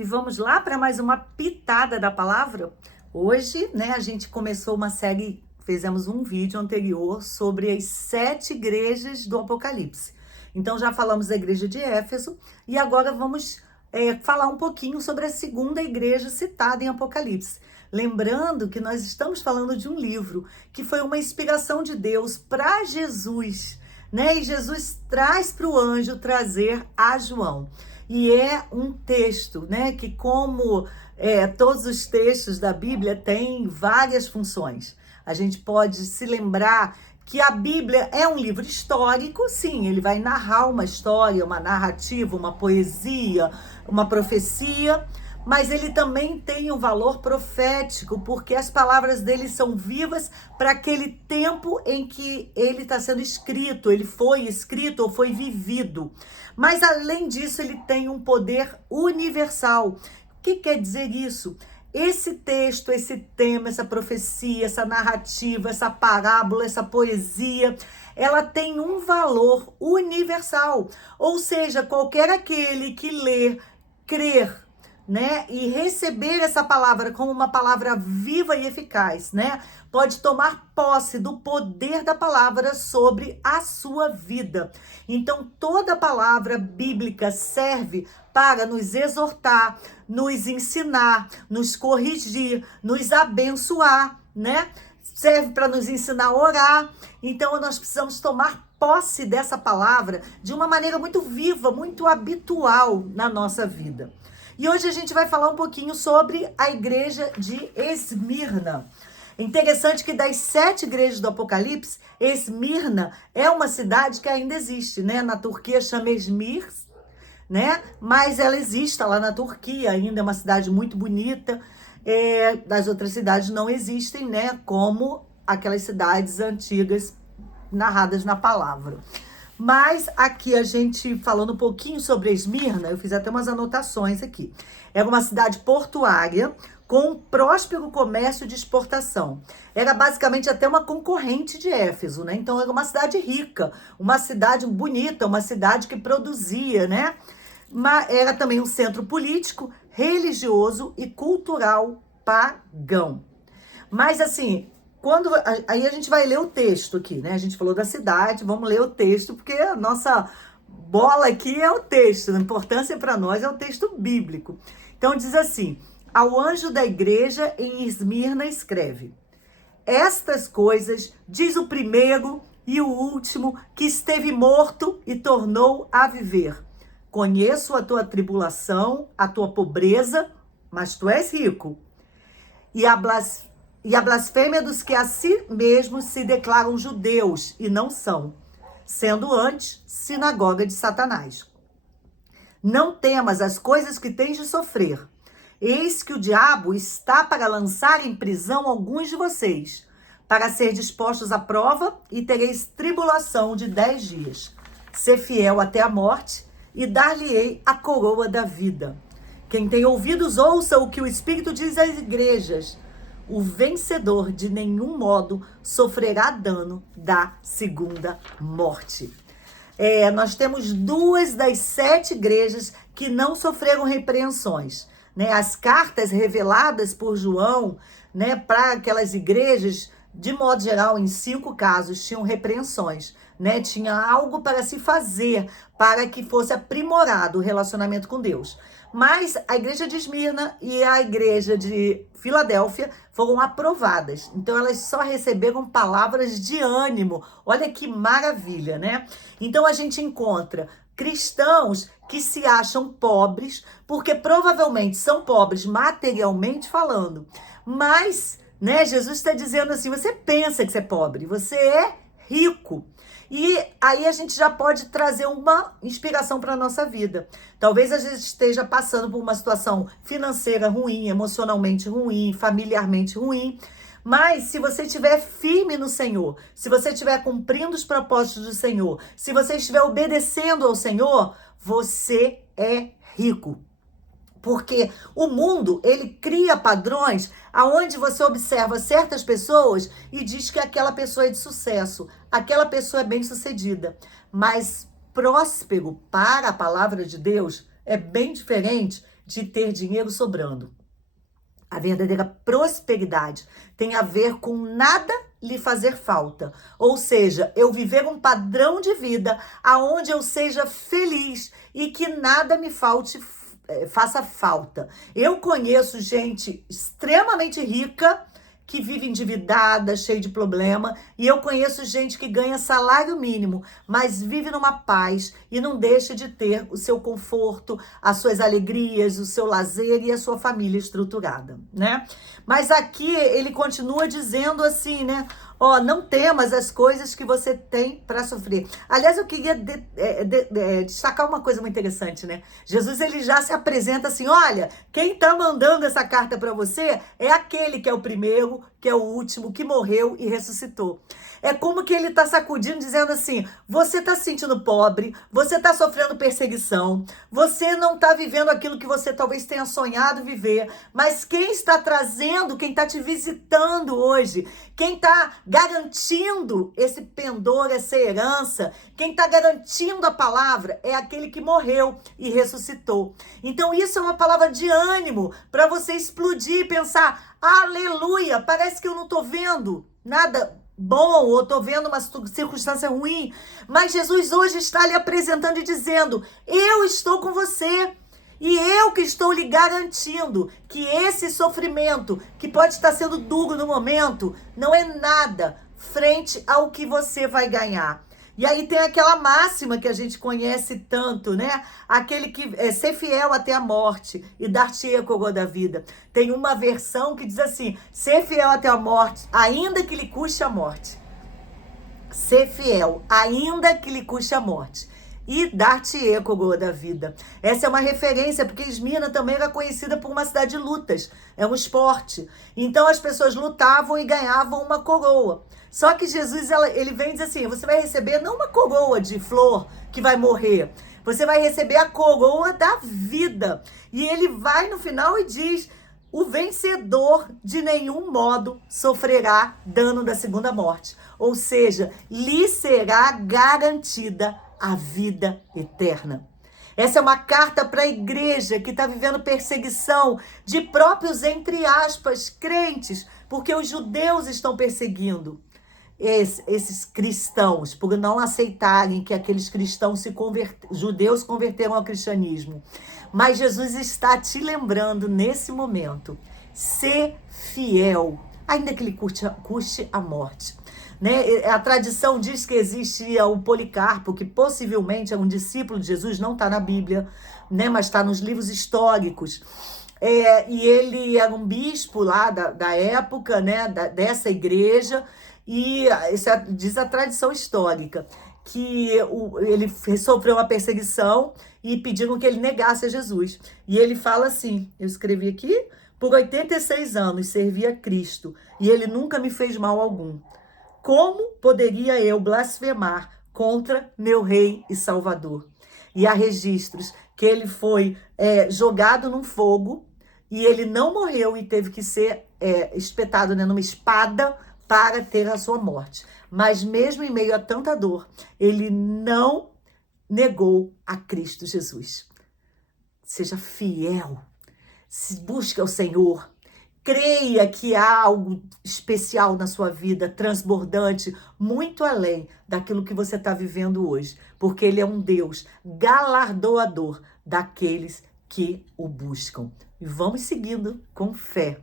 e vamos lá para mais uma pitada da palavra? Hoje, né, a gente começou uma série, fizemos um vídeo anterior sobre as 7 igrejas do Apocalipse. Então já falamos da igreja de Éfeso e agora vamos falar um pouquinho sobre a segunda igreja citada em Apocalipse. Lembrando que nós estamos falando de um livro que foi uma inspiração de Deus para Jesus, né? E Jesus traz para o anjo trazer a João. E é um texto, né, que como todos os textos da Bíblia têm várias funções. A gente pode se lembrar que a Bíblia é um livro histórico, sim, ele vai narrar uma história, uma narrativa, uma poesia, uma profecia, mas ele também tem um valor profético, porque as palavras dele são vivas para aquele tempo em que ele está sendo escrito, ele foi escrito ou foi vivido. Mas além disso, ele tem um poder universal. O que quer dizer isso? Esse texto, esse tema, essa profecia, essa narrativa, essa parábola, essa poesia, ela tem um valor universal. Ou seja, qualquer aquele que ler, crer, né, e receber essa palavra como uma palavra viva e eficaz, né, pode tomar posse do poder da palavra sobre a sua vida. Então, toda palavra bíblica serve para nos exortar, nos ensinar, nos corrigir, nos abençoar, né? Serve para nos ensinar a orar. Então, nós precisamos tomar posse dessa palavra de uma maneira muito viva, muito habitual na nossa vida. E hoje a gente vai falar um pouquinho sobre a igreja de Esmirna. Interessante que das 7 igrejas do Apocalipse, Esmirna é uma cidade que ainda existe, né? Na Turquia chama Esmir, né? Mas ela existe lá na Turquia, ainda é uma cidade muito bonita. As outras cidades não existem, né? Como aquelas cidades antigas narradas na palavra. Mas aqui a gente falando um pouquinho sobre Esmirna, eu fiz até umas anotações aqui. Era uma cidade portuária com um próspero comércio de exportação. Era basicamente até uma concorrente de Éfeso, né? Então era uma cidade rica, uma cidade bonita, uma cidade que produzia, né? Mas era também um centro político, religioso e cultural pagão. Mas assim, aí a gente vai ler o texto aqui, né? A gente falou da cidade, vamos ler o texto, porque a nossa bola aqui é o texto, a importância para nós é o texto bíblico. Então diz assim: ao anjo da igreja em Esmirna escreve: estas coisas diz o primeiro e o último que esteve morto e tornou a viver. Conheço a tua tribulação, a tua pobreza, mas tu és rico. E a blasfêmia dos que a si mesmos se declaram judeus e não são, sendo antes sinagoga de Satanás. Não temas as coisas que tens de sofrer. Eis que o diabo está para lançar em prisão alguns de vocês, para ser dispostos à prova, e tereis tribulação de 10 dias. Ser fiel até a morte, e dar-lhe-ei a coroa da vida. Quem tem ouvidos, ouça o que o Espírito diz às igrejas. O vencedor de nenhum modo sofrerá dano da segunda morte. Nós temos 2 das 7 igrejas que não sofreram repreensões, né? As cartas reveladas por João, né, para aquelas igrejas, de modo geral, em 5 casos, tinham repreensões, né? Tinha algo para se fazer para que fosse aprimorado o relacionamento com Deus. Mas a igreja de Esmirna e a igreja de Filadélfia foram aprovadas. Então elas só receberam palavras de ânimo. Olha que maravilha, né? Então a gente encontra cristãos que se acham pobres, porque provavelmente são pobres materialmente falando. Mas, né, Jesus está dizendo assim: você pensa que você é pobre, você é rico. E aí a gente já pode trazer uma inspiração para a nossa vida. Talvez a gente esteja passando por uma situação financeira ruim, emocionalmente ruim, familiarmente ruim. Mas se você estiver firme no Senhor, se você estiver cumprindo os propósitos do Senhor, se você estiver obedecendo ao Senhor, você é rico. Porque o mundo, ele cria padrões aonde você observa certas pessoas e diz que aquela pessoa é de sucesso, aquela pessoa é bem-sucedida. Mas próspero para a palavra de Deus é bem diferente de ter dinheiro sobrando. A verdadeira prosperidade tem a ver com nada lhe fazer falta. Ou seja, eu viver um padrão de vida aonde eu seja feliz e que nada me faça falta. Eu conheço gente extremamente rica que vive endividada, cheia de problema, e eu conheço gente que ganha salário mínimo, mas vive numa paz e não deixa de ter o seu conforto, as suas alegrias, o seu lazer e a sua família estruturada, né? Mas aqui ele continua dizendo assim, né? Ó, não temas as coisas que você tem para sofrer. Aliás, eu queria destacar uma coisa muito interessante, né? Jesus, ele já se apresenta assim, olha, quem tá mandando essa carta para você é aquele que é o primeiro, que é o último, que morreu e ressuscitou. É como que ele tá sacudindo, dizendo assim, você tá se sentindo pobre, você tá sofrendo perseguição, você não tá vivendo aquilo que você talvez tenha sonhado viver, mas quem está trazendo, quem tá te visitando hoje, quem tá garantindo esse pendor, essa herança, quem está garantindo a palavra é aquele que morreu e ressuscitou. Então isso é uma palavra de ânimo para você explodir e pensar, aleluia, parece que eu não estou vendo nada bom ou estou vendo uma circunstância ruim, mas Jesus hoje está lhe apresentando e dizendo, eu estou com você. E eu que estou lhe garantindo que esse sofrimento, que pode estar sendo duro no momento, não é nada frente ao que você vai ganhar. E aí tem aquela máxima que a gente conhece tanto, né? Aquele que é ser fiel até a morte e dar-te a coroa da vida. Tem uma versão que diz assim, ser fiel até a morte, ainda que lhe custe a morte. Ser fiel, ainda que lhe custe a morte. E dar-te a coroa da vida. Essa é uma referência, porque Esmirna também era conhecida por uma cidade de lutas. É um esporte. Então as pessoas lutavam e ganhavam uma coroa. Só que Jesus, ele vem e diz assim, você vai receber não uma coroa de flor que vai morrer. Você vai receber a coroa da vida. E ele vai no final e diz, o vencedor de nenhum modo sofrerá dano da segunda morte. Ou seja, lhe será garantida a vida eterna. Essa é uma carta para a igreja que está vivendo perseguição de próprios, entre aspas, crentes, porque os judeus estão perseguindo esses cristãos, por não aceitarem que aqueles cristãos judeus se converteram ao cristianismo. Mas Jesus está te lembrando nesse momento, ser fiel, ainda que lhe custe a morte. Né? A tradição diz que existia o Policarpo, que possivelmente é um discípulo de Jesus, não está na Bíblia, né? Mas está nos livros históricos. E ele era um bispo lá da época, né? Dessa igreja, e isso diz a tradição histórica, que ele sofreu uma perseguição e pediram que ele negasse a Jesus. E ele fala assim, eu escrevi aqui, por 86 anos servi a Cristo, e ele nunca me fez mal algum. Como poderia eu blasfemar contra meu rei e salvador? E há registros que ele foi jogado num fogo e ele não morreu e teve que ser espetado, né, numa espada para ter a sua morte. Mas mesmo em meio a tanta dor, ele não negou a Cristo Jesus. Seja fiel, busque ao Senhor. Creia que há algo especial na sua vida, transbordante, muito além daquilo que você está vivendo hoje. Porque Ele é um Deus galardoador daqueles que o buscam. E vamos seguindo com fé.